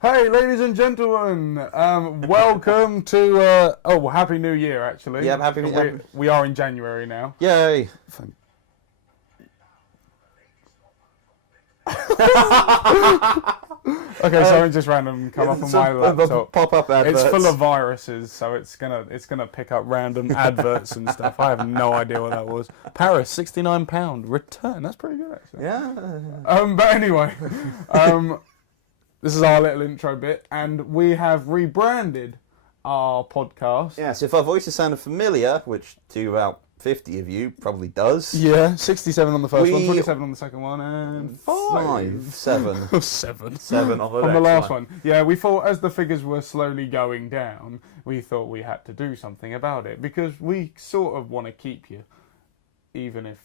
Hey, ladies and gentlemen, welcome to, Happy New Year, actually. Yeah, Happy New Year. We are in January now. Yay. Okay, something just random come up on my laptop. Pop-up adverts. It's full of viruses, so it's gonna pick up random adverts and stuff. I have no idea what that was. Paris, £69 return. That's pretty good, actually. Yeah. But anyway, this is our little intro bit, and we have rebranded our podcast. Yes, if our voices sounded familiar, which to about 50 of you probably does. Yeah, 67 on the first one, 27 on the second one, and 7 7 on the last one. Yeah, we thought as the figures were slowly going down, we thought we had to do something about it, because we sort of want to keep you, even if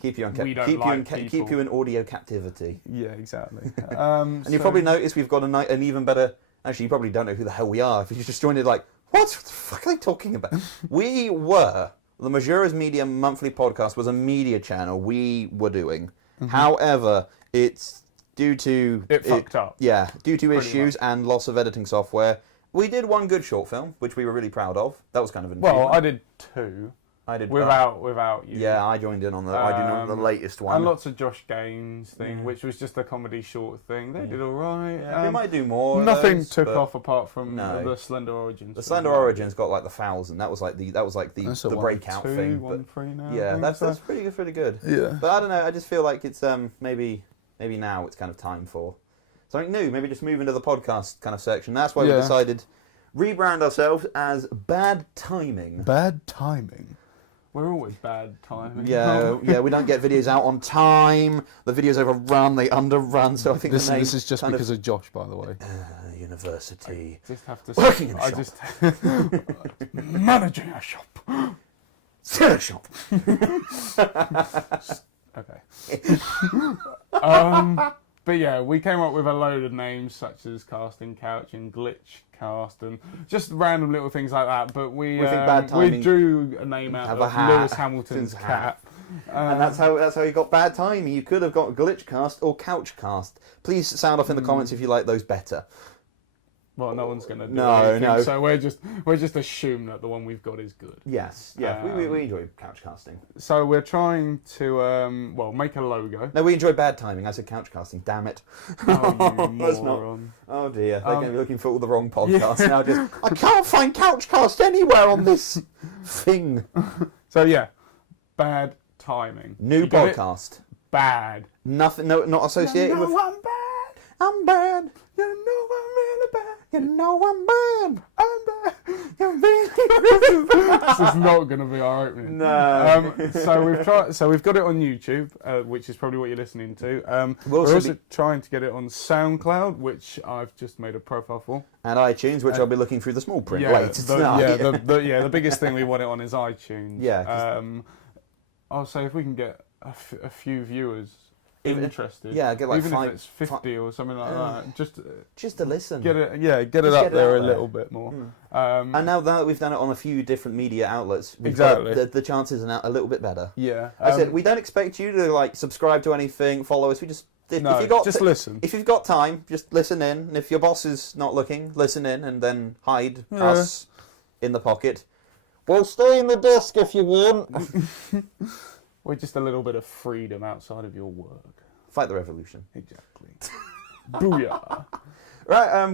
keep you in audio captivity. Yeah, exactly. And you probably noticed we've got an even better. Actually, you probably don't know who the hell we are if you just joined it. Like, what the fuck are they talking about? We were the Majora's Media monthly podcast was a media channel we were doing. Mm-hmm. However, it's due to it fucked up. Yeah, due to issues much. and loss of editing software. We did one good short film, which we were really proud of. That was kind of an achievement. Well, I did 2. I did without you. Yeah, I joined in on the latest one. And lots of Josh Gaines thing, which was just a comedy short thing. They did all right. Yeah, they might do more. Nothing took off apart from the Slender Origins. The Slender Origins got like 1,000. That was like the breakout thing. 1-3 now. Yeah, that's pretty good. Yeah. But I don't know. I just feel like it's maybe now it's kind of time for something new. Maybe just move into the podcast kind of section. That's why we decided rebrand ourselves as Bad Timing. Bad Timing. We're always bad timing. Yeah, we don't get videos out on time. The videos overrun, they underrun. So I think this is just because of Josh, by the way. University. I just have to working in a shop. Managing a shop. Still a shop. Okay. But yeah, we came up with a load of names such as Casting Couch and Glitch Cast and just random little things like that. But we drew a name out of Lewis Hamilton's cat. And that's how you got Bad Timing. You could have got Glitch Cast or Couch Cast. Please sound off in the comments if you like those better. Well, no one's going to do anything, no. So we're just assume that the one we've got is good. Yes, yeah, we enjoy couch casting. So we're trying to make a logo. No, we enjoy Bad Timing. I said couch casting. Damn it! Oh, you moron! Oh dear, they're going to be looking for all the wrong podcasts now. I can't find Couchcast anywhere on this thing. So yeah, Bad Timing. New podcast. Bad. Nothing. No, not associated with. I'm bad. I'm bad. You know I'm really bad. You know I'm bad. I'm bad. This is not going to be our opening. No. So we've got it on YouTube, which is probably what you're listening to. We're also trying to get it on SoundCloud, which I've just made a profile for, and iTunes, which I'll be looking through the small print later. The biggest thing we want it on is iTunes. Yeah. I'll say if we can get a few viewers interested. Yeah, get like even if it's 50 or something like that. Just to listen. Get it up there a little bit more. And now that we've done it on a few different media outlets, the chances are now a little bit better. Yeah. I said we don't expect you to subscribe to anything, follow us. We just listen. If you've got time, just listen in. And if your boss is not looking, listen in and then hide us in the pocket. We'll stay in the desk if you want. We're just a little bit of freedom outside of your work. Fight the revolution. Exactly. Booyah. Right,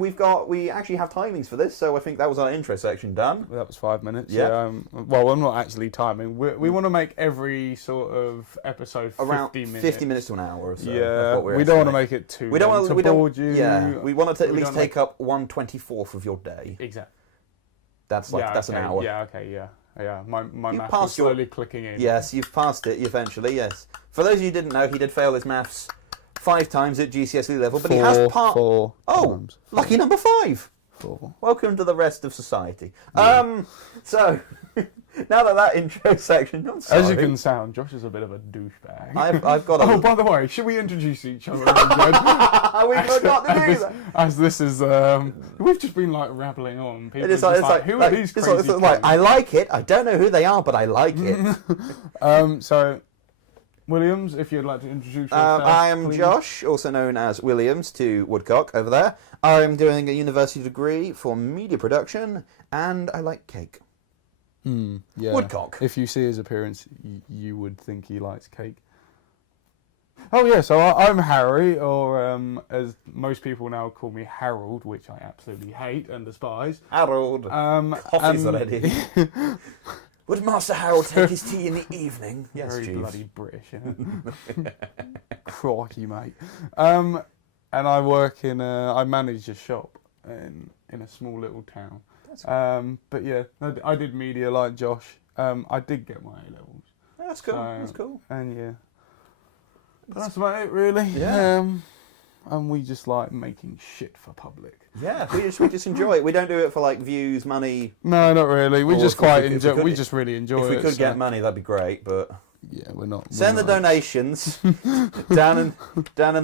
we actually have timings for this, so I think that was our intro section done. That was 5 minutes. Yeah. Well, I'm not actually timing. We want to make every sort of episode 50 around minutes. 50 minutes to an hour or so. Yeah. We don't want to make it too long to board you. Yeah. We want to at least take up 1/24 of your day. Exactly. That's an hour. Yeah. Okay. Yeah. Yeah, my maths is slowly clicking in. Yes, you've passed it eventually, yes. For those of you who didn't know, he did fail his maths 5 times at GCSE level, but he has passed. 4 times. Lucky number 5. 4. Welcome to the rest of society. So, now that intro section, I'm sorry. As you can sound, Josh is a bit of a douchebag. I've got Oh, by the way, should we introduce each other again? We forgot to do that. As this is, we've just been rambling on. People it's like, who are these crazy it's like, I like it. I don't know who they are, but I like it. So, Williams, if you'd like to introduce yourself. I am Josh, also known as Williams to Woodcock over there. I'm doing a university degree for media production, and I like cake. Yeah. Woodcock. If you see his appearance, you would think he likes cake. Oh yeah, so I'm Harry, or as most people now call me, Harold, which I absolutely hate and despise. Harold. Coffee's ready. Would Master Harold take his tea in the evening? Yes, Very Jeeves. bloody British, isn't it? Crikey, mate. And I work I manage a shop in a small little town. But yeah, I did media like Josh. I did get my A-levels. That's cool. That's cool. And yeah. But that's about it, really. Yeah. And we just like making shit for public. Yeah, we just enjoy it. We don't do it for like views, money. No, not really. We just quite enjoy. We just really enjoy it. If we could get money, that'd be great. But yeah, we're not. Send the donations down in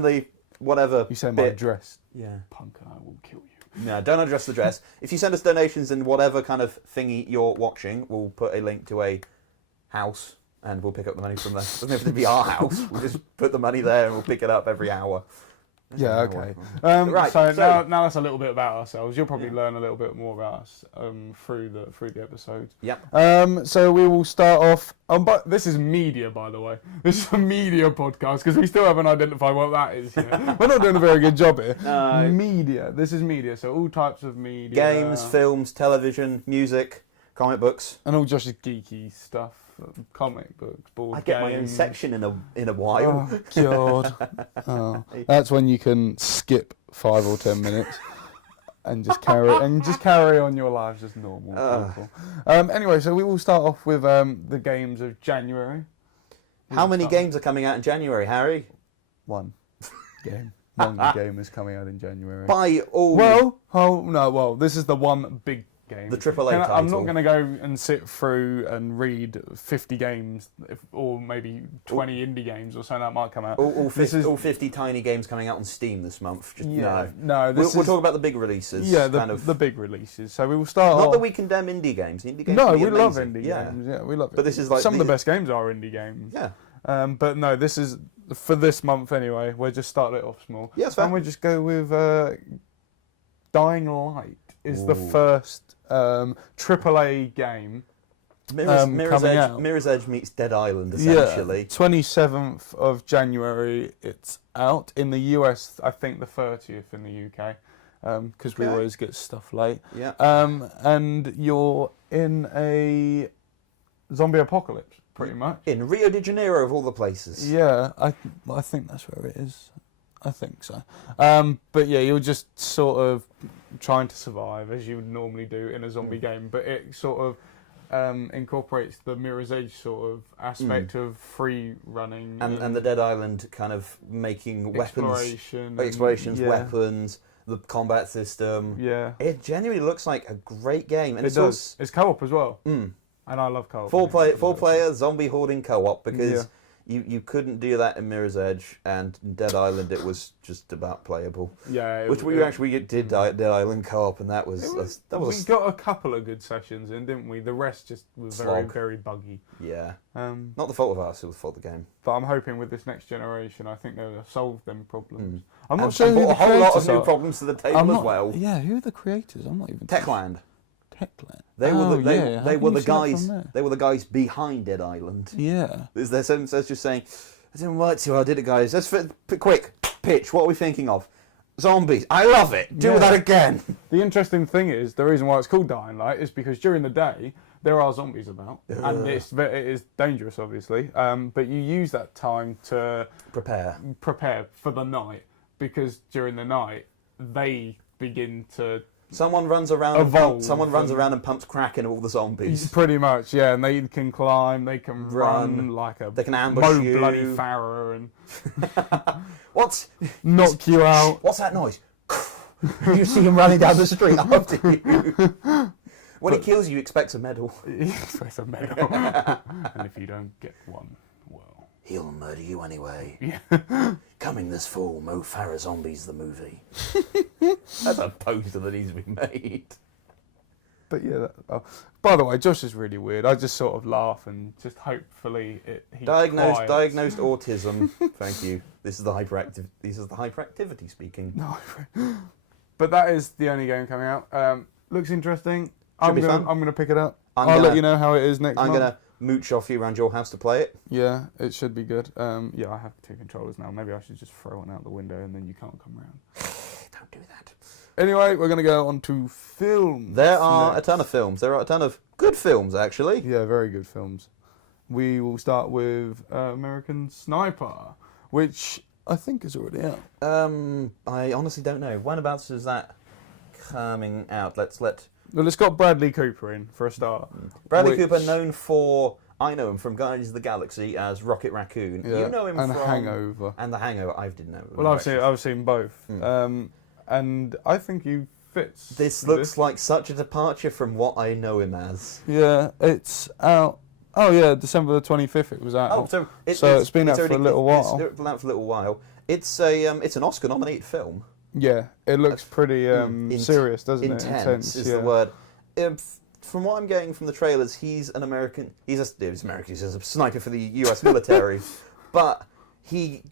the whatever. You send my address. Yeah. Punk, and I will kill you. No, don't address the address. If you send us donations in whatever kind of thingy you're watching, we'll put a link to a house. And we'll pick up the money from there. It doesn't have to be our house. We'll just put the money there and we'll pick it up every hour. Yeah, okay. Right. So now that's a little bit about ourselves. You'll probably learn a little bit more about us through the episodes. Yep. So we will start off. But this is media, by the way. This is a media podcast because we still haven't identified what that is. You know? We're not doing a very good job here. No. Media. This is media. So all types of media. Games, films, television, music, comic books, and all Josh's geeky stuff. Comic books, board games. I get my own section in a while. Oh God! That's when you can skip 5 or 10 minutes and just carry on your lives as normal people. Anyway, so we will start off with the games of January. How many games are coming out in January, Harry? One game. One game is coming out in January. By all. Well, this is the one big game. The AAA title. I'm not going to go and sit through and read 50 games, or maybe 20 indie games or something that might come out. All 50 tiny games coming out on Steam this month. No. We'll talk about the big releases. Yeah, the big releases. So we will start. Not that we condemn indie games. Indie games. No, we love indie games. Yeah, we love it. But this is like some of the best games are indie games. Yeah. But no, this is for this month anyway. We'll just start it off small. Yes, and we'll just go with Dying Light is the first AAA game Mirror's Edge meets Dead Island, essentially. Yeah, 27th of January it's out. In the US, I think the 30th in the UK, because we always get stuff late. Yeah. And you're in a zombie apocalypse, pretty much. In Rio de Janeiro, of all the places. Yeah, I think that's where it is. I think so. But yeah, you're just sort of trying to survive as you would normally do in a zombie game, but it sort of incorporates the Mirror's Edge sort of aspect of free running. And the Dead Island kind of making explorations, yeah. Weapons, the combat system. Yeah. It genuinely looks like a great game. And it does. It's co-op as well. And I love co-op. Four player zombie hoarding co-op because... You couldn't do that in Mirror's Edge, and in Dead Island it was just about playable. Yeah, we actually did Dead Island co-op, and that was we got a couple of good sessions in, didn't we? The rest just was very, very buggy. Yeah. Not the fault of us; it was the fault of the game. But I'm hoping with this next generation, I think they'll solve them problems. I'm not sure who the creators are. A whole lot of new problems to the table as well. Yeah, who are the creators? I'm not even. Techland. They were the guys behind Dead Island. Yeah. Is there some that's just saying, I didn't work too hard, did it, guys? Let's quick pitch. What are we thinking of? Zombies. I love it. Do that again. The interesting thing is, the reason why it's called Dying Light is because during the day there are zombies about, and it is dangerous, obviously. But you use that time to prepare for the night, because during the night they begin to. Someone runs around and pumps crack in all the zombies. Pretty much, yeah. And they can climb, they can run like a... They can ambush you. bloody Farah and... knock you out. What's that noise? You see him running down the street after you. When he kills you, he expects a medal. He expects a medal. And if you don't get one, well... He'll murder you anyway. Yeah. Coming this fall, Mo Farah Zombies the movie. That's a poster that needs to be made. But yeah, by the way, Josh is really weird. I just sort of laugh and just hopefully he diagnosed quiets. autism. Thank you. This is the hyperactivity speaking. No, but that is the only game coming out. Looks interesting. I'm gonna pick it up. I'll let you know how it is next month. I'm gonna mooch off you around your house to play it. Yeah, it should be good. Yeah, I have 2 controllers now. Maybe I should just throw one out the window and then you can't come around. Don't do that. Anyway, we're gonna go on to films. There are a ton of films. There are a ton of good films, actually. Yeah, very good films. We will start with American Sniper, which I think is already out. I honestly don't know. Whenabouts is that coming out? Well, it's got Bradley Cooper in for a start. Bradley Cooper, known for... I know him from Guardians of the Galaxy as Rocket Raccoon. Yeah, You know him and from... Hangover. And The Hangover. I didn't know. Well, I've seen both. And I think he fits. This looks like such a departure from what I know him as. Yeah, it's out. Oh yeah, December the 25th it was out. Oh, so it's been out for a little while. It's been out for a little while. It's an Oscar-nominated film. Yeah, it looks pretty serious, doesn't it? Intense is the word. From what I'm getting from the trailers, he's an American. He's a sniper for the U.S. military, but he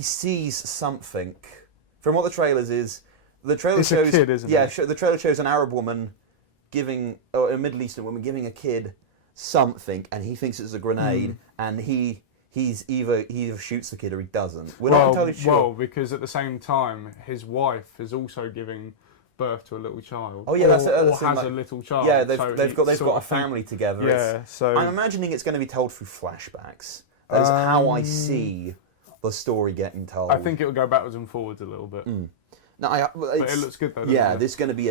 sees something. From what the trailers is, the trailer shows a kid, isn't it? the trailer shows an Arab woman a Middle Eastern woman giving a kid something, and he thinks it's a grenade, and he either shoots the kid or he doesn't. We're not entirely sure. Well, because at the same time, his wife is also giving birth to a little child. Oh yeah, that's has a little child. Yeah, they've got a family together. Yeah, so I'm imagining it's going to be told through flashbacks. That is how I see the story getting told. I think it will go backwards and forwards a little bit. No, but it looks good though. Yeah, it's going to be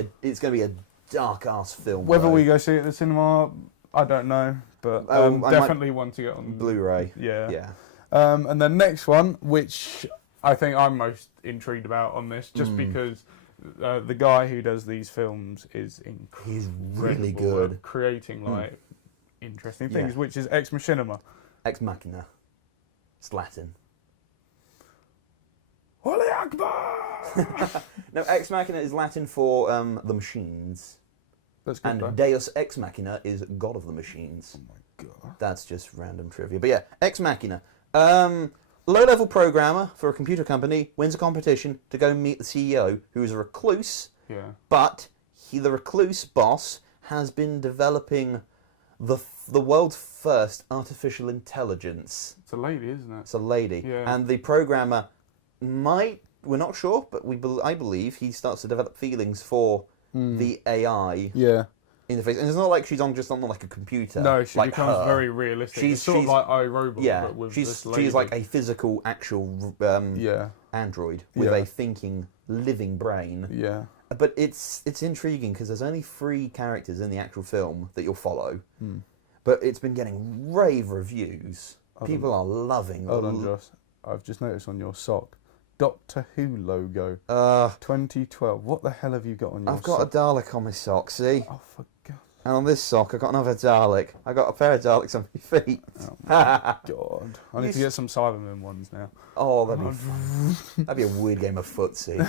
a dark ass film. Whether we go see it at the cinema, I don't know, but definitely one to get on Blu-ray. Yeah. And the next one, which I think I'm most intrigued about on this, just because the guy who does these films is incredible. He's really good at creating interesting things, which is Ex Machinima. Ex Machina. It's Latin. Holy Akbar! No, Ex Machina is Latin for the machines. That's good, and though. Deus Ex Machina is God of the Machines. Oh my god. That's just random trivia. But yeah, Ex Machina. Low-level programmer for a computer company wins a competition to go meet the CEO, who is a recluse. Yeah. But the recluse boss has been developing the world's first artificial intelligence. It's a lady, isn't it? It's a lady. Yeah. And the programmer we're not sure, but I believe he starts to develop feelings for the AI interface. And it's not like she's just on like a computer. No, she like becomes her. very realistic. It's sort of like iRobot, but with this lady. She's like a physical, actual android with a thinking, living brain. Yeah. But it's intriguing because there's only 3 characters in the actual film that you'll follow. But it's been getting rave reviews. People are loving it. Hold on, Josh. I've just noticed on your sock, Doctor Who logo. 2012. What the hell have you got on your sock? I've got a Dalek on my sock, see? Oh, for God. And on this sock, I've got another Dalek. I've got a pair of Daleks on my feet. Oh, my God. I need to get some Cybermen ones now. Oh, that'd be fun. That'd be a weird game of footsie.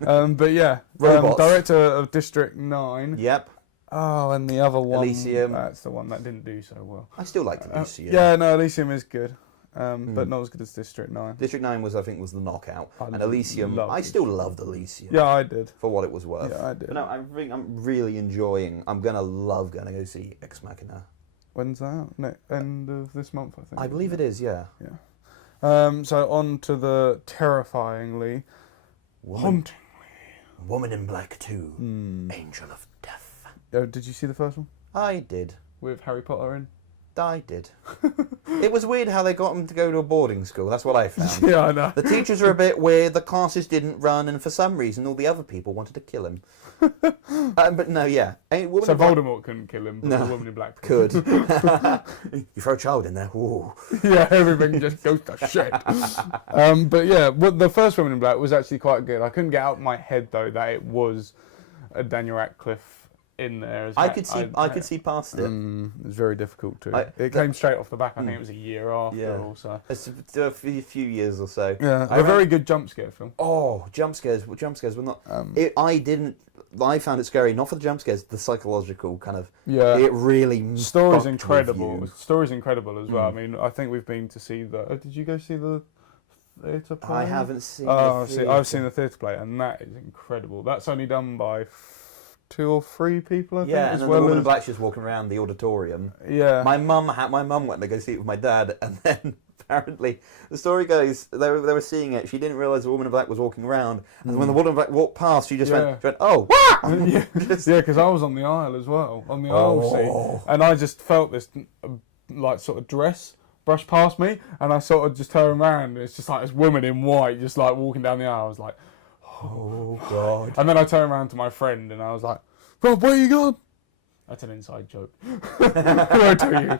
But yeah, director of District 9. Yep. Oh, and the other one. Elysium. That's the one that didn't do so well. I still liked Elysium. Yeah, no, Elysium is good. But not as good as District 9. District 9 was the knockout. And Elysium, I still loved Elysium. Yeah, I did. For what it was worth. Yeah, I did. But no, I'm really enjoying, I'm going to go see Ex Machina. When's that? End of this month, I think. I believe it is, yeah. Yeah. So on to the terrifyingly, hauntingly. Woman in Black 2, Angel of Death. Did you see the first one? I did. With Harry Potter in? I did. It was weird how they got him to go to a boarding school. That's what I found. Yeah, I know. The teachers are a bit weird. The classes didn't run, and for some reason, all the other people wanted to kill him. But no, yeah. So Voldemort couldn't kill him, but the Woman in Black could. You throw a child in there. Ooh. Yeah, everything just goes to shit. But yeah, the first Woman in Black was actually quite good. I couldn't get out of my head though that it was a Daniel Radcliffe in there. As I could see past it. It's very difficult to. It came straight off the back. I think it was a year after. Yeah. Also, It's a few years or so. Yeah, a very good jump scare film. Oh, jump scares were not. I found it scary, not for the jump scares, the psychological kind of. Yeah. It really. Story's incredible. Story's incredible as well. I mean, I think we've been to see the. Did you go see the theatre play? I haven't seen. I've seen the theatre play, and that is incredible. That's only done by 2 or 3 people, I think. Yeah, as and well the woman as... in black just walking around the auditorium. Yeah. My mum went to go see it with my dad, and then apparently the story goes they were seeing it. She didn't realise the woman in black was walking around, and when the woman in black walked past, she just went, "Oh, yeah, because I was on the aisle as well, on the aisle seat, and I just felt this like sort of dress brush past me, and I sort of just turned around, and it's just like this woman in white just like walking down the aisle. I was like, oh God. And then I turned around to my friend and I was like, Rob, where you gone? That's an inside joke. I tell you.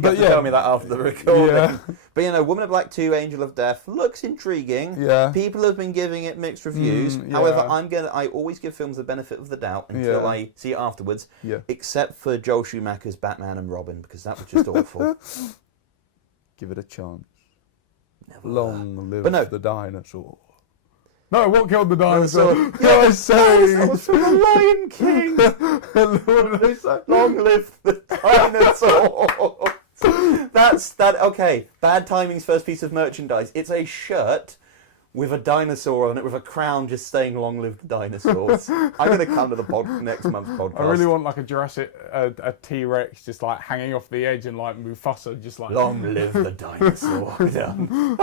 But yeah, tell me that after the recording. Yeah. But Woman in Black 2, Angel of Death looks intriguing. Yeah. People have been giving it mixed reviews. Yeah. However, I always give films the benefit of the doubt until I see it afterwards. Yeah. Except for Joel Schumacher's Batman and Robin, because that was just awful. Give it a chance. Never. Long live the dinosaur. No, what killed the dinosaur? That was from The Lion King. What did they say? Long live the dinosaur. Okay, bad timing's first piece of merchandise. It's a shirt with a dinosaur on it with a crown just saying "Long live the dinosaurs." I'm going to come to the next month's podcast. I really want like a Jurassic, a T-Rex just like hanging off the edge and like Mufasa just like "Long live the dinosaur."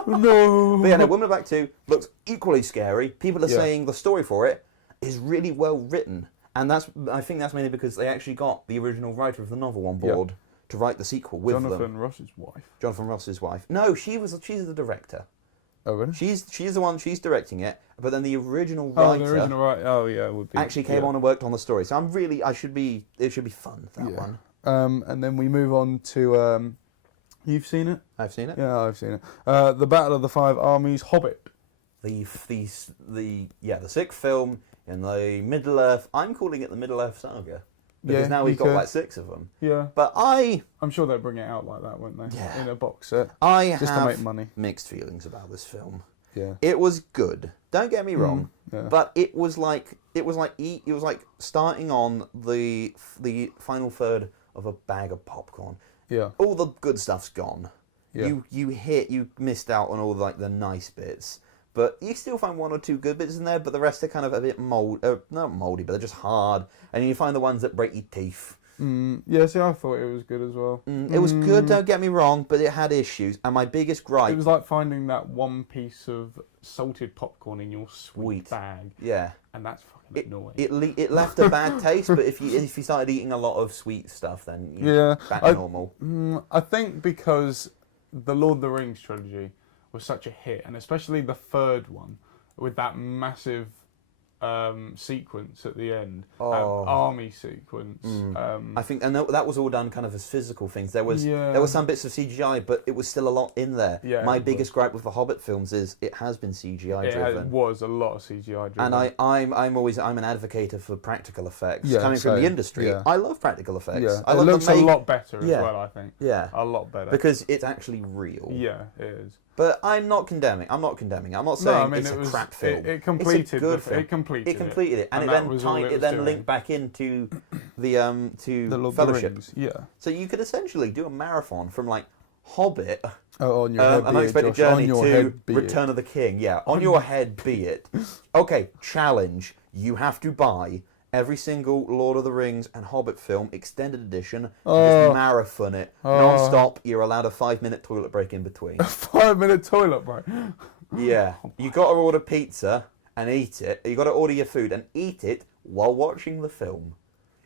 No. But yeah, Woman in Black 2 looks equally scary. People are saying the story for it is really well written, and I think that's mainly because they actually got the original writer of the novel on board to write the sequel with them. Jonathan Ross's wife. Jonathan Ross's wife. No, she's the director. Oh really? She's the one. She's directing it, but then the original Oh, writer. the original writer. Oh yeah, would be. Actually came on and worked on the story. So it should be fun, that one. And then we move on to, you've seen it? I've seen it. Yeah, I've seen it. The Battle of the Five Armies, Hobbit. The 6th film in the Middle Earth. I'm calling it the Middle Earth Saga. Because now we've got like 6 of them. Yeah. But I'm sure they'll bring it out like that, won't they? Yeah. In a box set. Just to make money. Mixed feelings about this film. Yeah. It was good. Don't get me wrong. Yeah. But it was like starting on the final third of a bag of popcorn. Yeah. All the good stuff's gone. Yeah. You missed out on all like the nice bits. But you still find 1 or 2 good bits in there, but the rest are kind of a bit not mouldy, but they're just hard. And you find the ones that break your teeth. Yeah, see, I thought it was good as well. It was good, don't get me wrong, but it had issues. And my biggest gripe... It was like finding that one piece of salted popcorn in your sweet bag. Yeah. And that's fucking annoying. It left a bad taste, but if you started eating a lot of sweet stuff, then back to normal. I think because the Lord of the Rings trilogy was such a hit, and especially the third one with that massive sequence at the end, that army sequence. I think, and that was all done kind of as physical things. There were some bits of CGI, but it was still a lot in there. Yeah, my biggest gripe with the Hobbit films is it has been CGI driven. It was a lot of CGI driven. And I'm an advocate for practical effects. Coming from the industry, I love practical effects. Yeah. I it looks a lot better as well, I think. Yeah. A lot better. Because it's actually real. Yeah, it is. But I'm not condemning. I'm not saying it's a crap film. It completed it's a good film. It completed it. And it then linked back into the Fellowship. Yeah. So you could essentially do a marathon from like Hobbit, on your head, An Unexpected Journey to Return of the King. Yeah, on your head be it. Okay, challenge. You have to buy every single Lord of the Rings and Hobbit film extended edition. Just marathon it non-stop. You're allowed a 5-minute toilet break in between. A 5-minute toilet break? Yeah. You got to order pizza and eat it. You got to order your food and eat it while watching the film.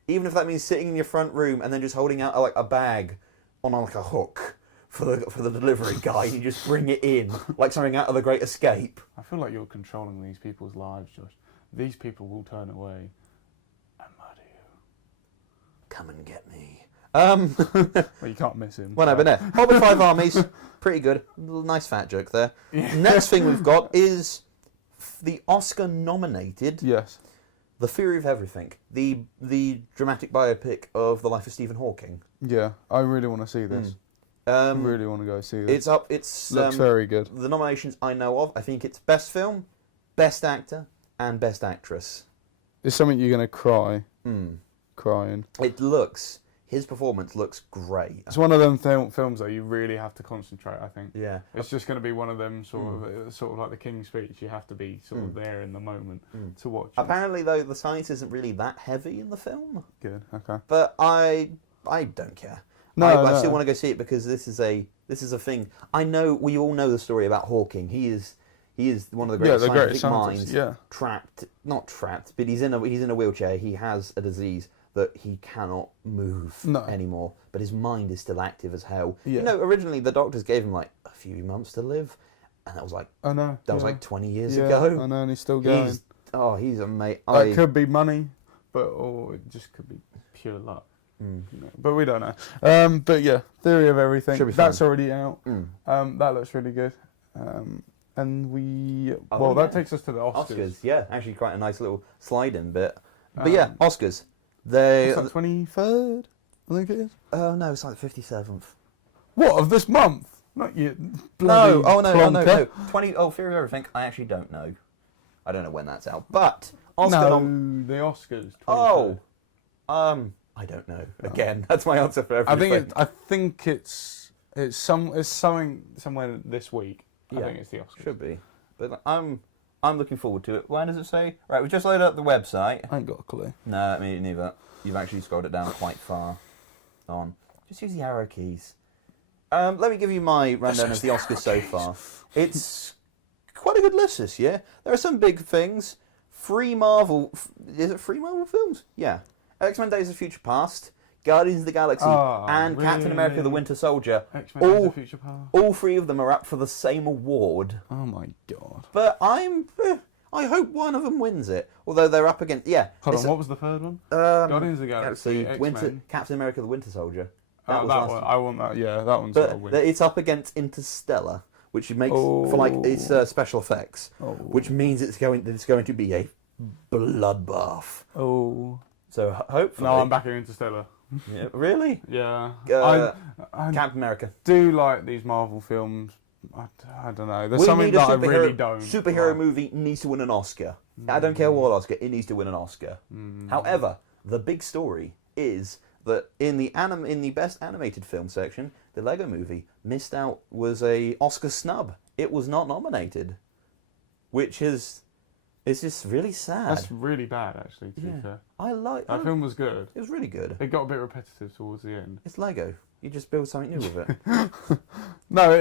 Even if that means sitting in your front room and then just holding out like a bag on like a hook for the delivery guy. You just bring it in like something out of The Great Escape. I feel like you're controlling these people's lives, Josh. These people will turn away. Come and get me. Well, you can't miss him. Well, no, but no. Hobbit 5 Armies, pretty good. Nice fat joke there. Yeah. Next thing we've got is the Oscar-nominated The Theory of Everything, the dramatic biopic of the life of Stephen Hawking. Yeah, I really want to see this. I really want to go see this. It's up. It's looks very good. The nominations I know of, I think it's Best Film, Best Actor, and Best Actress. It's something you're going to cry. Crying. His performance looks great. It's one of them films that you really have to concentrate, I think. Yeah. It's just going to be one of them sort of like the King's Speech. You have to be sort of there in the moment to watch it. Apparently, though, the science isn't really that heavy in the film. Good, okay. But I don't care. No, I still want to go see it because this is a thing. I know we all know the story about Hawking. He is one of the greatest scientific minds. Yeah. Not trapped, but he's in a wheelchair. He has a disease that he cannot move anymore, but his mind is still active as hell. Yeah. You know, originally the doctors gave him like a few months to live, and that was like was like 20 years ago. I know, and he's still going. He's amazing. That could be money, or it just could be pure luck. You know, but we don't know. But yeah, Theory of Everything. That's already out. That looks really good. And that takes us to the Oscars. Yeah, actually quite a nice little slide-in bit. But yeah, Oscars. It's like 23rd, I think it is. Oh no, it's like the 57th. What, of this month? Not yet. No. 20. Theory of Everything. I actually don't know. I don't know when that's out. But the Oscars. 23rd. I don't know. Again, that's my answer for everything. I think it's something somewhere this week. I think it's the Oscars. Should be. But I'm looking forward to it. When does it say? Right, we just loaded up the website. I ain't got a clue. No, me neither. You've actually scrolled it down quite far on. Just use the arrow keys. Let me give you my rundown of the Oscars so far. It's quite a good list this year. There are some big things. Is it free Marvel films? Yeah. X-Men Days of Future Past, Guardians of the Galaxy, and Captain America the Winter Soldier. X-Men Days of Future Past. All three of them are up for the same award. Oh my god. But I hope one of them wins it. Although they're up against... Yeah. Hold on, what was the third one? Guardians of the Galaxy, Captain America the Winter Soldier. That one. I want that. Yeah, that one's got to win. It's up against Interstellar, which makes it's special effects, which means it's going to be a bloodbath. Oh. So hopefully. No, I'm back in Interstellar. Yeah, really? Yeah. I Captain America. Do like these Marvel films. I don't know. There's something that I really don't. Superhero movie needs to win an Oscar. I don't care what Oscar. It needs to win an Oscar. However, the big story is that in the best animated film section, the Lego Movie was a Oscar snub. It was not nominated, which is. It's just really sad. That's really bad, actually, to be fair. That film was good. It was really good. It got a bit repetitive towards the end. It's Lego. You just build something new with it. No,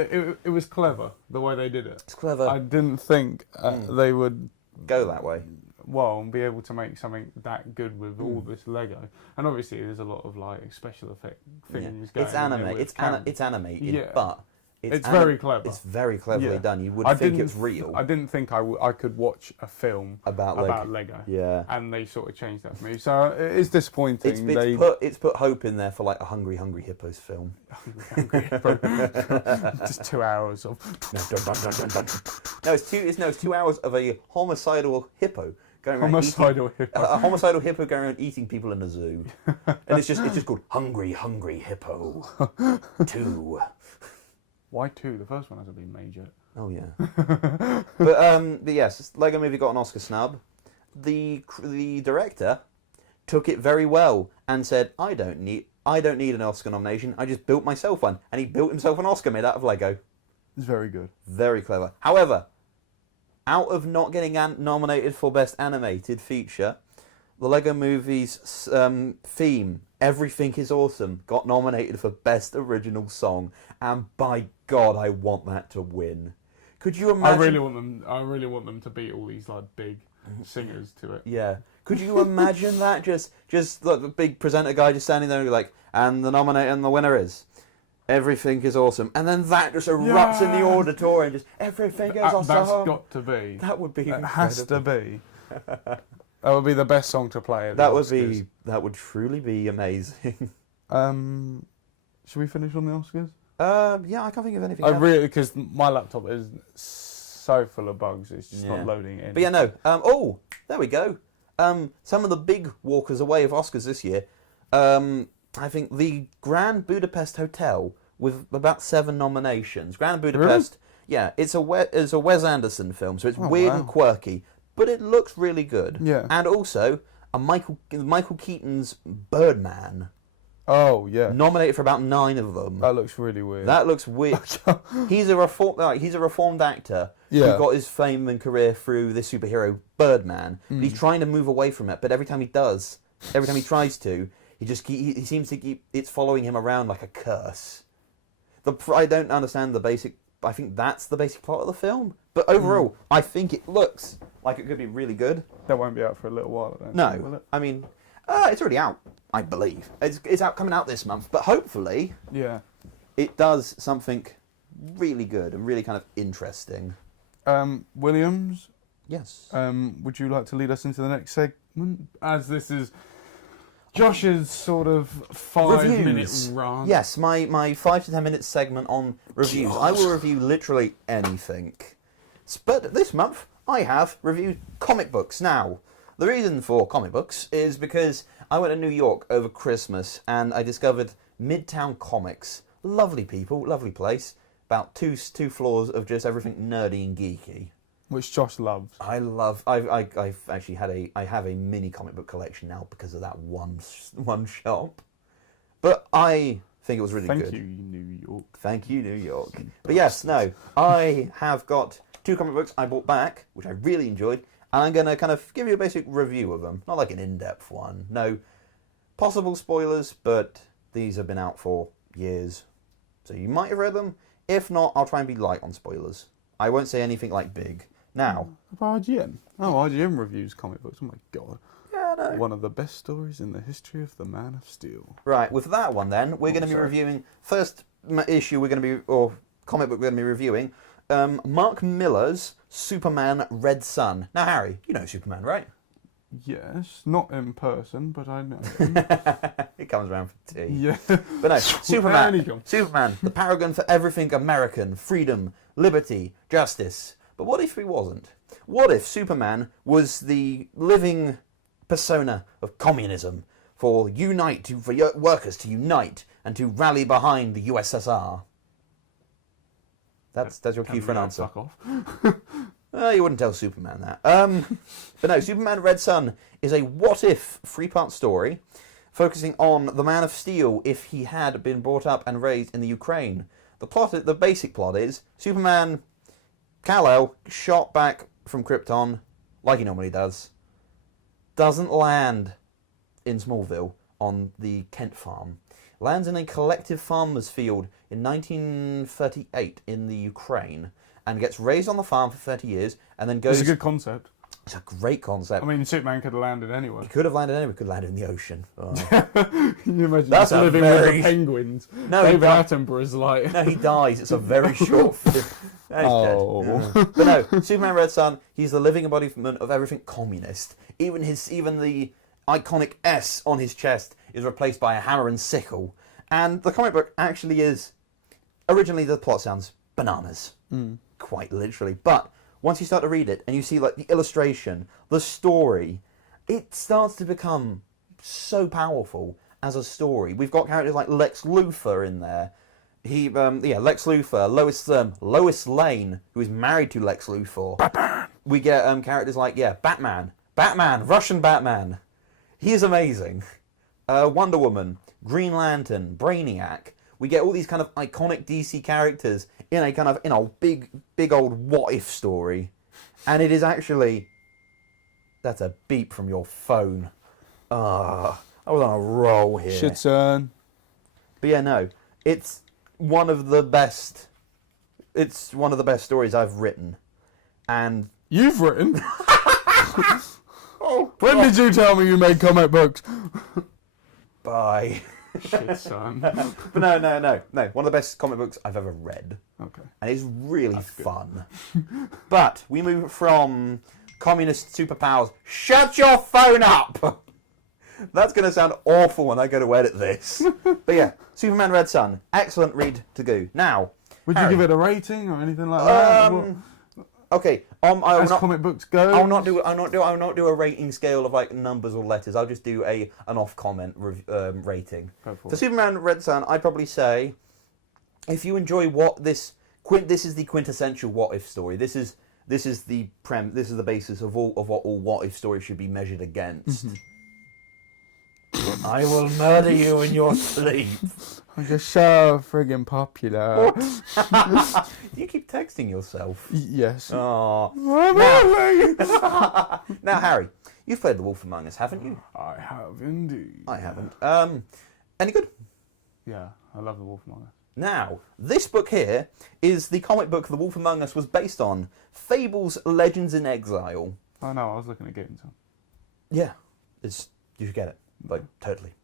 it was clever, the way they did it. It's clever. I didn't think they would... Go that way. Well, and be able to make something that good with all this Lego. And obviously there's a lot of like special effect things going on. It's animated, but... It's very clever. It's very cleverly done. You would think it's real. I didn't think I could watch a film about Lego. Yeah. And they sort of changed that for me. So it is disappointing. It's put hope in there for like a Hungry Hippos film. Hungry Hippo. Just 2 hours of... It's 2 hours of a homicidal hippo. A homicidal hippo going around eating people in a zoo. And it's just called Hungry Hippo 2. Why 2? The first one hasn't been made yet. Oh yeah. but yes, Lego Movie got an Oscar snub. The director took it very well and said, I don't need an Oscar nomination. I just built myself one, and he built himself an Oscar made out of Lego. It's very good. Very clever. However, out of not getting nominated for Best Animated Feature, the Lego Movie's theme, Everything is Awesome, got nominated for Best Original Song, and by God, I want that to win. Could you imagine? I really want them to beat all these like big singers to it. Yeah. Could you imagine that? Just like the big presenter guy just standing there and like, and the winner is Everything is Awesome, and then that just erupts in the auditorium. Just Everything is Awesome. That's got to be. That would be. It has to be. That would be the best song to play at the Oscars. That would truly be amazing. Should we finish on the Oscars? Yeah, I can't think of anything. Because my laptop is so full of bugs, it's just not loading in. But yeah, no. There we go. Some of the big walkers away of Oscars this year, I think the Grand Budapest Hotel with about 7 nominations. Grand Budapest, yeah, it's a Wes Anderson film, so it's weird and quirky, but it looks really good. Yeah. And also a Michael Keaton's Birdman. Oh yeah. Nominated for about 9 of them. That looks really weird. That looks weird. He's a reformed actor who got his fame and career through this superhero Birdman. But he's trying to move away from it. But every time he tries to, he seems to keep it's following him around like a curse. I don't understand the basic. I think that's the basic plot of the film. But overall, I think it looks like it could be really good. That won't be out for a little while, I don't think, will it? I mean, it's already out. I believe it's coming out this month, but hopefully, it does something really good and really kind of interesting. Williams. Yes. Would you like to lead us into the next segment? As this is Josh's sort of 5-minute run. Yes, my 5 to 10 minute segment on reviews. I will review literally anything. But this month, I have reviewed comic books. Now, the reason for comic books is because I went to New York over Christmas and I discovered Midtown Comics. Lovely people, lovely place. About two floors of just everything nerdy and geeky. Which Josh loves. I've actually I have a mini comic book collection now because of that one shop. But I think it was really good. Thank you, New York. Thank you, New York. But yes, no, I have got 2 comic books I bought back, which I really enjoyed. And I'm going to kind of give you a basic review of them. Not like an in-depth one. No possible spoilers, but these have been out for years. So you might have read them. If not, I'll try and be light on spoilers. I won't say anything like big. Now... About IGN? Oh, IGN reviews comic books. Oh my god. Yeah, no. One of the best stories in the history of the Man of Steel. Right, with that one then, we're going to be reviewing... First issue we're going to be... Or comic book we're going to be reviewing... Mark Millar's Superman Red Sun. Now, Harry, you know Superman, right? Yes, not in person, but I know him. It comes around for tea. Yeah. But no, Superman, the paragon for everything American, freedom, liberty, justice. But what if he wasn't? What if Superman was the living persona of communism for workers to unite and to rally behind the USSR? That's your cue for an answer. Fuck off. You wouldn't tell Superman that. But no, Superman Red Sun is a what-if 3-part story focusing on the Man of Steel if he had been brought up and raised in the Ukraine. The basic plot is Superman, Kal-El, shot back from Krypton, like he normally does, doesn't land in Smallville on the Kent farm. Lands in a collective farmers' field in 1938 in the Ukraine and gets raised on the farm for 30 years and then goes... It's a good concept. It's a great concept. I mean, Superman could have landed anywhere. He could have landed anywhere. He could have landed in the ocean. Oh. Can you imagine That's living with the penguins? No, David Attenborough's like... No, he dies. It's a very short film. Oh. But no, Superman Red Sun, he's the living embodiment of everything communist. Even the iconic S on his chest is replaced by a hammer and sickle. And the comic book actually is... Originally, the plot sounds bananas. Quite literally. But once you start to read it and you see like the illustration, the story, it starts to become so powerful as a story. We've got characters like Lex Luthor in there. Lex Luthor, Lois Lane, who is married to Lex Luthor. Batman. We get characters like Batman, Russian Batman. He is amazing. Wonder Woman, Green Lantern, Brainiac. We get all these kind of iconic DC characters in a big old what if story, and it is actually... That's a beep from your phone. I was on a roll here. Shit, son. But yeah, no, it's one of the best. It's one of the best stories I've written, and you've written. When did you tell me you made comic books? Bye. Shit, son. But no. One of the best comic books I've ever read. Okay. And it's really fun. But we move from communist superpowers. Shut your phone up! That's going to sound awful when I go to edit this. But yeah, Superman Red Sun. Excellent read to go. Now, would you give it a rating or anything like that? Okay, I will as not, comic books go. I'll not do a rating scale of like numbers or letters. I'll just do an off comment rating. For Superman Red Sun, I'd probably say, if you enjoy this is the quintessential what if story. This is the basis of what all what if stories should be measured against. I will murder you in your sleep. I'm just so friggin' popular. You keep texting yourself. Yes. Oh. Now, Harry, you've played The Wolf Among Us, haven't you? I have indeed. I haven't. Any good? Yeah, I love The Wolf Among Us. Now, this book here is the comic book The Wolf Among Us was based on, Fables Legends in Exile. Oh no, I was looking at getting some. Yeah, you should get it. Like, totally.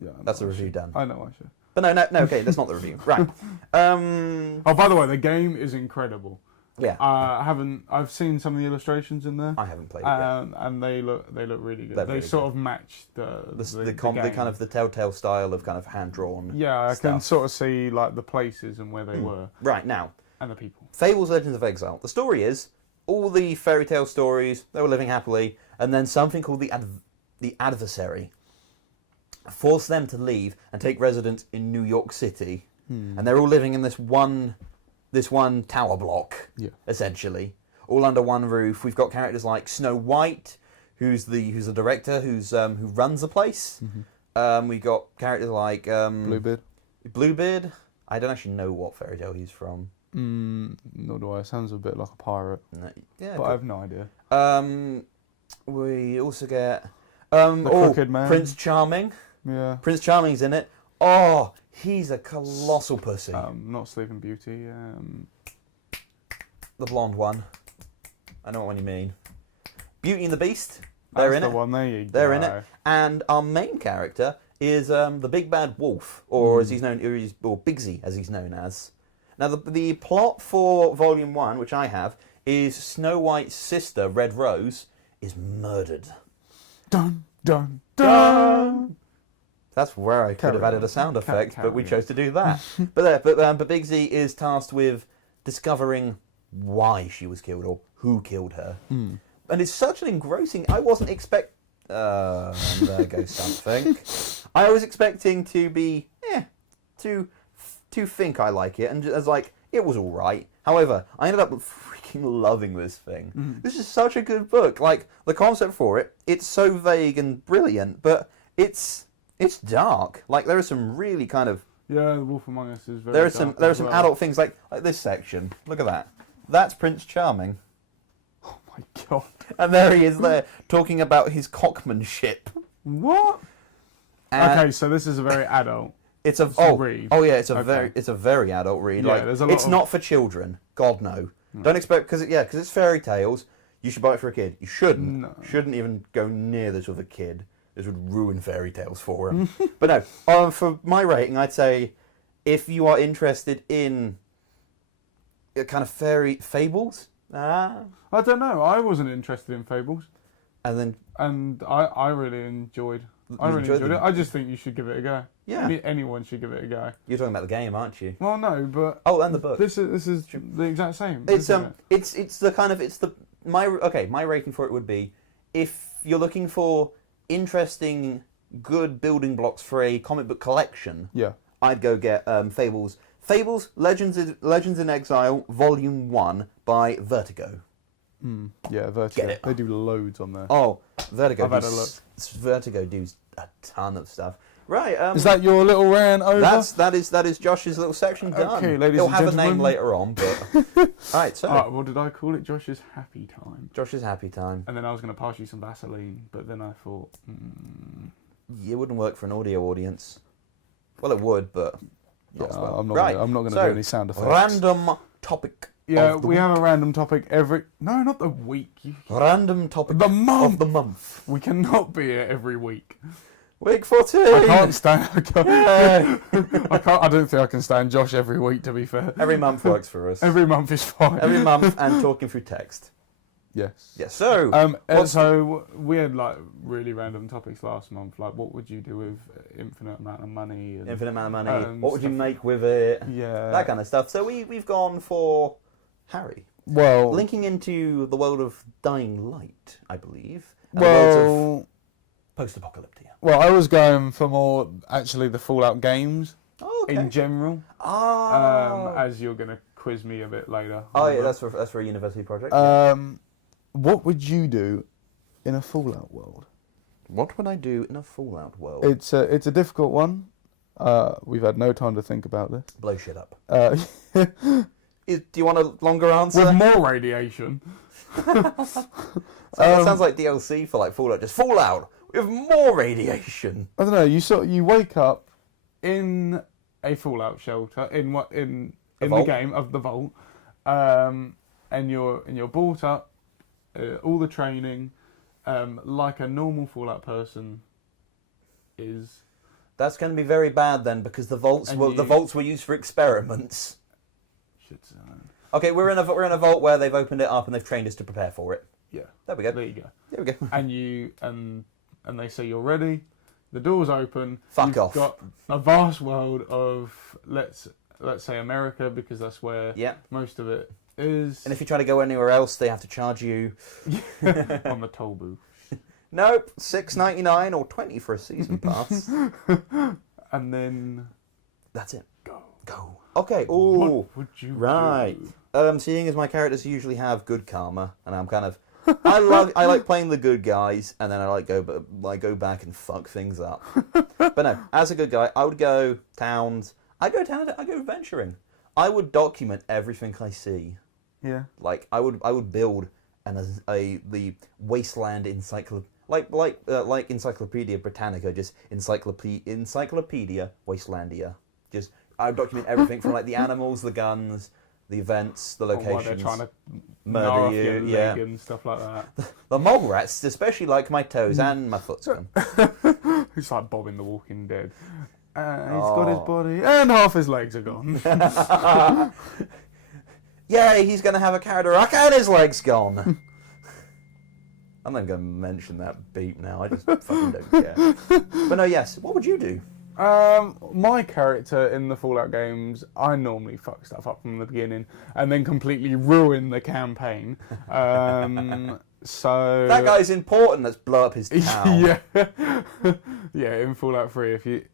Yeah, that's the review done. I know I should. But no, okay, that's not the review. Right. Oh, by the way, the game is incredible. Yeah. I've seen some of the illustrations in there. I haven't played it yet. And they look really good. They're they really sort good. of match the kind of the Telltale style of kind of hand drawn. Yeah, I stuff. can sort of see like the places and where they were. Right now. And the people. Fables Legends of Exile. The story is all the fairy tale stories, they were living happily, and then something called the adversary forced them to leave and take residence in New York City. And they're all living in this one tower block, essentially, all under one roof. We've got characters like Snow White, who's the director, who runs the place. We've got characters like Bluebeard. I don't actually know what fairy tale he's from. Nor do I. Sounds a bit like a pirate. No, yeah, but I have no idea. We also get Crooked Man. Prince Charming. Yeah. Prince Charming's in it. Oh, he's a colossal pussy. Not Sleeping Beauty. The blonde one. I know what you mean. Beauty and the Beast. They're in it. That's the one. There you go. They're in it. And our main character is the Big Bad Wolf, or as he's known, or Bigsy, as he's known as. Now, the plot for Volume 1, which I have, is Snow White's sister, Red Rose, is murdered. Dun, dun, dun! That's where I could have added a sound effect, but we chose to do that. but Bigsy is tasked with discovering why she was killed, or who killed her. And it's such an engrossing... I wasn't expect... there goes something. I was expecting to be... to think I like it, and as like, it was alright. However, I ended up freaking loving this thing. This is such a good book. Like, the concept for it, it's so vague and brilliant, but it's dark. Like, there are some really kind of... Yeah, The Wolf Among Us is very There are some adult things, like this section. Look at that. That's Prince Charming. Oh my god. And there he is there, talking about his cockmanship. What? Okay, so this is a very adult... It's a read. Oh yeah, it's a very adult read. Yeah, like, there's a lot it's not for children. God no. Don't expect because it's fairy tales. You should buy it for a kid. You shouldn't. No. Shouldn't even go near this with a kid. This would ruin fairy tales for him. But no, for my rating, I'd say if you are interested in kind of fairy fables. I don't know. I wasn't interested in fables, and I really enjoyed. It. I just think you should give it a go. Yeah. Anyone should give it a go. You're talking about the game, aren't you? Well, no, but and the book. This is the exact same. My rating for it would be, if you're looking for interesting, good building blocks for a comic book collection. Yeah. I'd go get Fables. Fables Legends in Exile Volume 1 by Vertigo. Yeah, Vertigo. They do loads on there. Oh, Vertigo. I've had a look. Vertigo does a ton of stuff. Right. Is that your little rant over? That is Josh's little section done. Okay, ladies He'll and have gentlemen. a name later on, but right. So, what did I call it? Josh's happy time. Josh's happy time. And then I was going to pass you some Vaseline, but then I thought, it wouldn't work for an audio audience. Well, it would, but not well. I'm not going to do any sound effects. Random topic. Yeah, we have a random topic not the week. Random topic. The month. Of the month. We cannot be here every week. Week 14. I can't stand. I don't think I can stand Josh every week. To be fair, every month works for us. Every month is fine. Every month and talking through text. Yes. Yes. So. So we had like really random topics last month. Like, what would you do with infinite amount of money? Infinite amount of money. What would you make with it? Yeah. That kind of stuff. So we've gone for Harry. Well, linking into the world of Dying Light, I believe. And the worlds of post-apocalyptia. Well, I was going for more actually the Fallout games Okay. in general. Oh. As you're going to quiz me a bit later. Oh, yeah, that's for a university project. What would you do in a Fallout world? What would I do in a Fallout world? It's a difficult one. We've had no time to think about this. Blow shit up. Do you want a longer answer? With more radiation. That sounds like DLC for like Fallout. Just Fallout with more radiation. I don't know. You wake up in a Fallout shelter in the game of the vault, and you're brought up, all the training, like a normal Fallout person is. That's going to be very bad then, because the vaults were used for experiments. Okay, we're in a vault where they've opened it up and they've trained us to prepare for it. Yeah. There we go. There you go. There we go. And they say you're ready. The doors open. Fuck off. You've got a vast world of let's say America, because that's where most of it is. And if you try to go anywhere else, they have to charge you on the toll booth. Nope, $6.99 or $20 for a season pass. And then that's it. Go. Okay. Ooh. What would you do? Seeing as my characters usually have good karma, and I'm kind of I like playing the good guys, and then I go back and fuck things up. But no, as a good guy, I would go towns. I'd go adventuring. I would document everything I see. Yeah. Like I would build the wasteland encyclopedia. Like Encyclopedia Britannica, just Encyclopedia Wastelandia. Just I would document everything from like the animals, the guns, the events, the locations. Why they're trying to murder you, leg and stuff like that. The mole rats especially like my toes and my foot scum. It's like Bob in The Walking Dead. He's got his body and half his legs are gone. Yay, he's going to have a Carradarac and his legs gone. I'm not going to mention that beep now. I just fucking don't care. But no, yes. What would you do? My character in the Fallout games, I normally fuck stuff up from the beginning and then completely ruin the campaign. So that guy's important. Let's blow up his town. Yeah. In Fallout 3, if you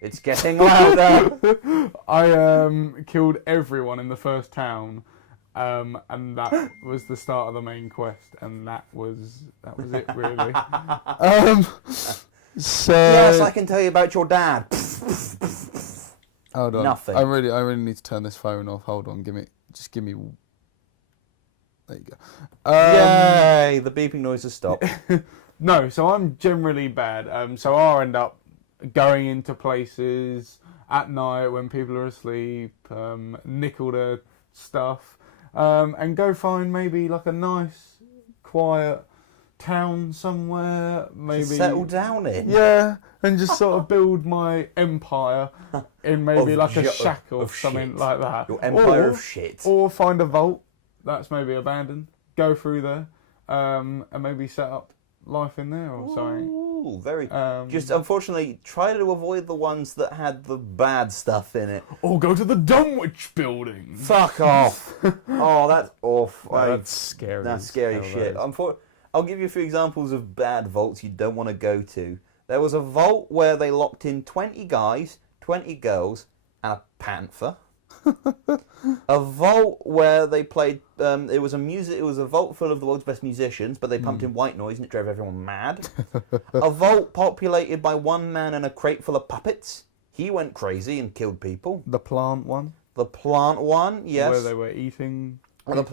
it's getting louder. I killed everyone in the first town. And that was the start of the main quest, and that was it really. So yes, I can tell you about your dad. Hold on. Nothing. I really need to turn this phone off. Hold on, give me. There you go. Yay! The beeping noise has stopped. No, so I'm generally bad. So I'll end up going into places at night when people are asleep, nickel their stuff, and go find maybe like a nice, quiet town somewhere, maybe to settle down in. Yeah, and just sort of build my empire in maybe like a shack or something like that. Your empire of shit. Or find a vault that's maybe abandoned. Go through there, and maybe set up life in there or something. Ooh, very. Just unfortunately, try to avoid the ones that had the bad stuff in it. Or go to the Dunwich building. Fuck off! Oh, that's awful. That's scary. That's scary shit. I'll give you a few examples of bad vaults you don't want to go to. There was a vault where they locked in 20 guys, 20 girls, and a panther. A vault where they played. It was a vault full of the world's best musicians, but they pumped in white noise and it drove everyone mad. A vault populated by one man and a crate full of puppets. He went crazy and killed people. The plant one. The plant one, yes. Where they were eating. Where the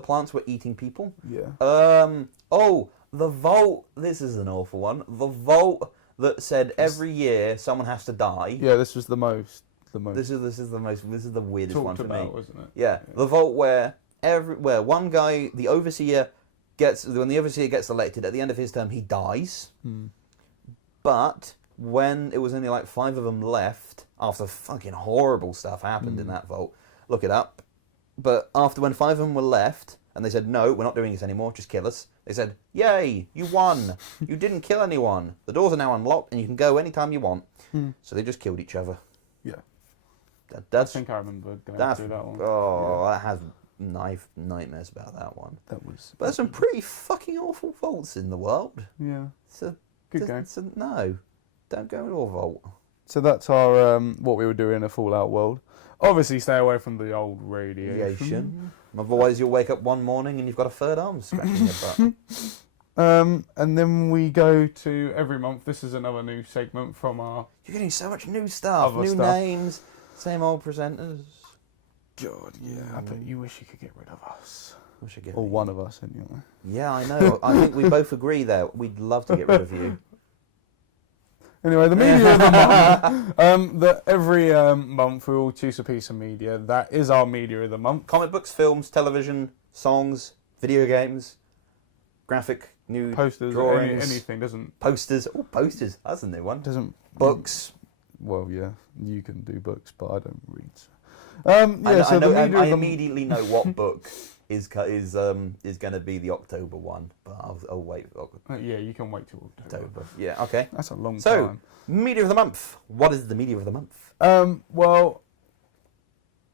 plants were eating people. Yeah. The vault. This is an awful one. The vault that said every year someone has to die. Yeah, this was the most. This is the weirdest one for me. Wasn't it? Yeah, the vault where one guy, when the overseer gets elected at the end of his term, he dies. But when it was only like 5 of them left, after fucking horrible stuff happened in that vault, look it up. But when 5 of them were left, and they said, no, we're not doing this anymore, just kill us. They said, yay, you won. You didn't kill anyone. The doors are now unlocked, and you can go anytime you want. So they just killed each other. Yeah. That's, I think I remember going through that one. Oh, that has nightmares about that one. That was. But there's some pretty fucking awful vaults in the world. Yeah. So, Good game. No, don't go into a vault. So that's our what we would do in a Fallout world. Obviously, stay away from the old radiation. Otherwise, you'll wake up one morning and you've got a third arm scratching your butt. And then we go to every month. This is another new segment from our. You're getting so much new stuff, names, same old presenters. God, yeah. I bet you wish you could get rid of us. Or one of us, anyway. Yeah, I know. I think we both agree there. We'd love to get rid of you. Anyway, the media of the month. That every month we all choose a piece of media. That is our media of the month. Comic books, films, television, songs, video games, graphic, new posters, drawings, anything doesn't. Posters. Oh, posters. That's a new one. Doesn't. Books. Well, yeah, you can do books, but I don't read. I immediately know what book is going to be the October one, but I'll wait. Yeah, you can wait till October. Yeah, okay. That's a long time. So, media of the month. What is the media of the month? Well,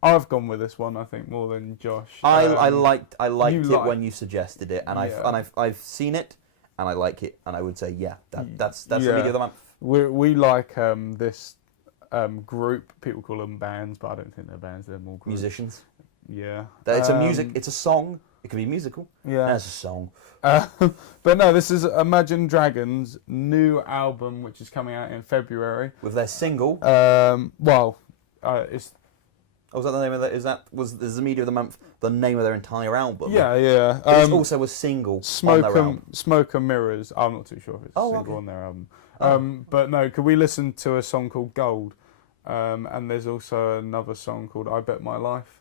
I've gone with this one. I think more than Josh. I liked it when you suggested it, and I've seen it, and I like it, and I would say that's the media of the month. We like this group. People call them bands, but I don't think they're bands. They're more groups. Musicians. Yeah. It's a music. It's a song. It can be musical. Yeah. It's a song. But no, this is Imagine Dragons' new album, which is coming out in February. With their single. It's. Oh, was that the name of that? Is the media of the month the name of their entire album? Yeah. It's also a single on their album. Smoke and Mirrors. I'm not too sure if it's a single on their album. But no, could we listen to a song called Gold? And there's also another song called I Bet My Life.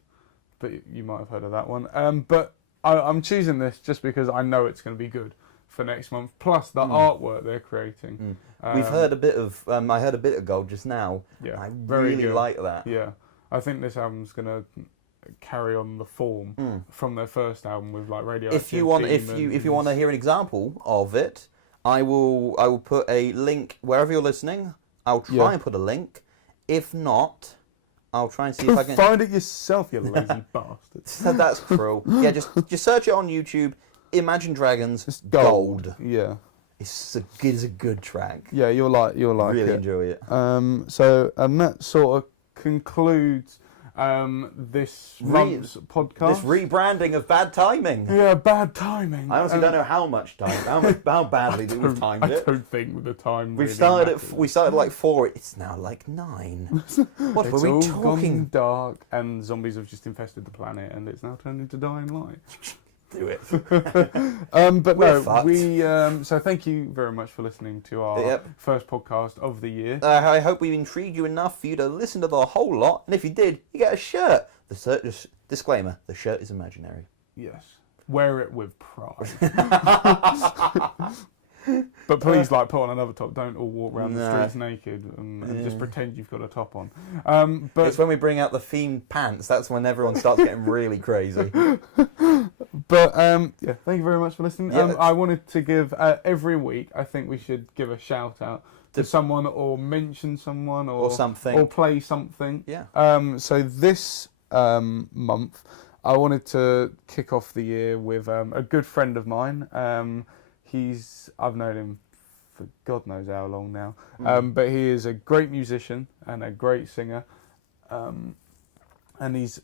But you might have heard of that one. But I'm choosing this just because I know it's going to be good for next month. Plus the artwork they're creating. We've heard a bit of. I heard a bit of Gold just now. Yeah, I really like that. Yeah, I think this album's going to carry on the form from their first album with like Radioactive. If you want to hear an example of it, I will put a link wherever you're listening. I'll try and put a link. If not, I'll try and see if I can find it yourself, you lazy bastard. That's cruel. Yeah, just search it on YouTube. Imagine Dragons. It's Gold. Yeah, it's a good track. Yeah, you'll like really it. Enjoy it. So that sort of concludes this month's podcast. This rebranding of Bad Timing. Yeah, Bad Timing. I honestly don't know how much time, how badly we've timed it. I don't think with the time. We started at like 4. It's now like 9. What were we talking? Gone dark, and zombies have just infested the planet, and it's now turned into dying light. Do it. But no, we. So thank you very much for listening to our first podcast of the year. I hope we've intrigued you enough for you to listen to the whole lot, and if you did, you get a shirt. Disclaimer: the shirt is imaginary. Yes, wear it with pride. But please, put on another top. Don't all walk around the streets naked and just pretend you've got a top on. But it's when we bring out the themed pants. That's when everyone starts getting really crazy. But thank you very much for listening. I wanted to give every week. I think we should give a shout out to someone, or mention someone, or something, or play something. Yeah. So this month, I wanted to kick off the year with a good friend of mine. I've known him for God knows how long now, but he is a great musician and a great singer, and he's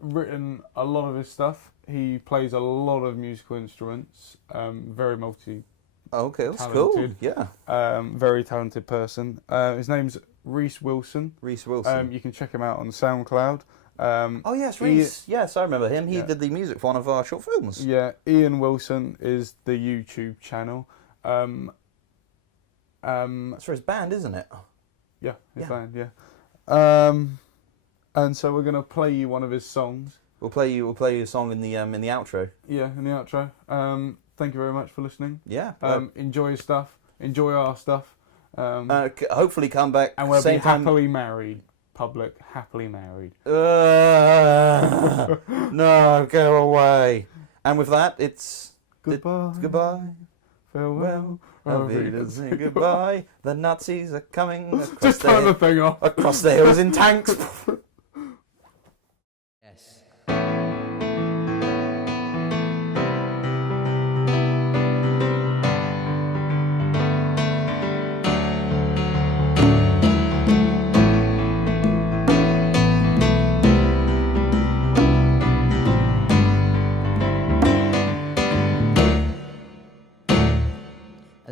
written a lot of his stuff. He plays a lot of musical instruments, very multi. Okay, that's cool. Yeah. Very talented person. His name's Reese Wilson. Reese Wilson. You can check him out on SoundCloud. Oh yes, Reese. Yes, I remember him. He did the music for one of our short films. Yeah, Ian Wilson is the YouTube channel. That's for his band, isn't it? Yeah, his band. Yeah. And so we're gonna play you one of his songs. We'll play you a song in the outro. Yeah, in the outro. Thank you very much for listening. Yeah. Enjoy his stuff. Enjoy our stuff. Hopefully come back. And we'll be happily married. Public, happily married. No, go away. And with that, it's goodbye. Goodbye. Farewell. Say goodbye. The Nazis are coming across Just turn the thing off. Across the hills in tanks.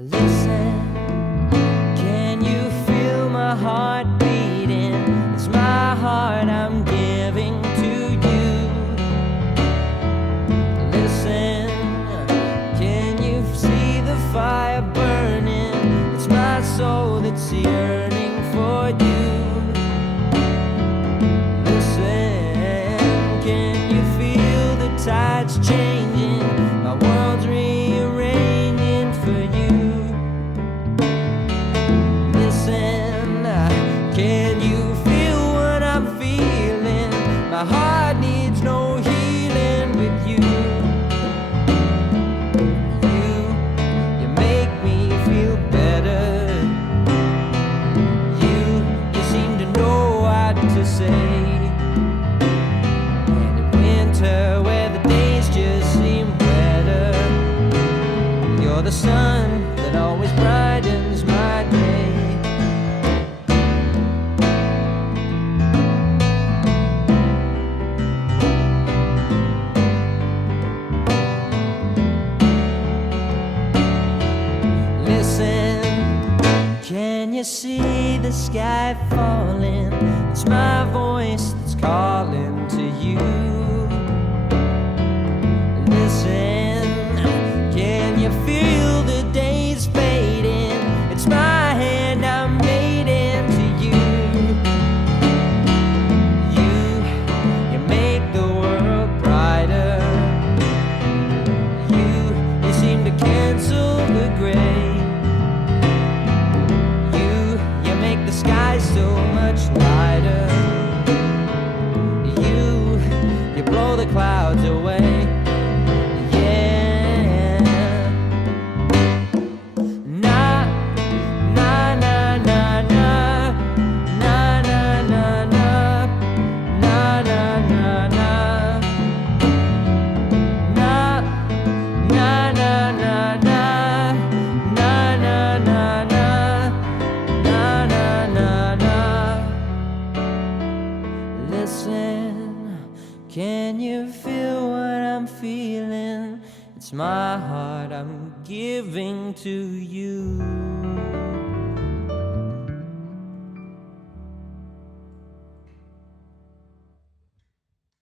Listen, can you feel my heart beating? It's my heart I'm giving to you. Listen, can you see the fire burning? It's my soul that's yearning for you. Listen, can you feel the tides changing? My world's rearranging for you. Listen, can you feel what I'm feeling? My heart needs no healing with you. You make me feel better. You seem to know what to say. And in winter, where the days just seem wetter, you're the sun that always brightens my day. Listen, can you see the sky falling? It's my voice that's calling to you. Listen, can you feel the days fading? It's my hand I'm made into you. You make the world brighter. You seem to cancel the gray. You make the sky so much lighter. You blow the clouds away. Yeah. Na na na na na na na na na na na na na na na na na na na na. Listen, can you feel what I'm feeling? It's my heart I'm giving to you.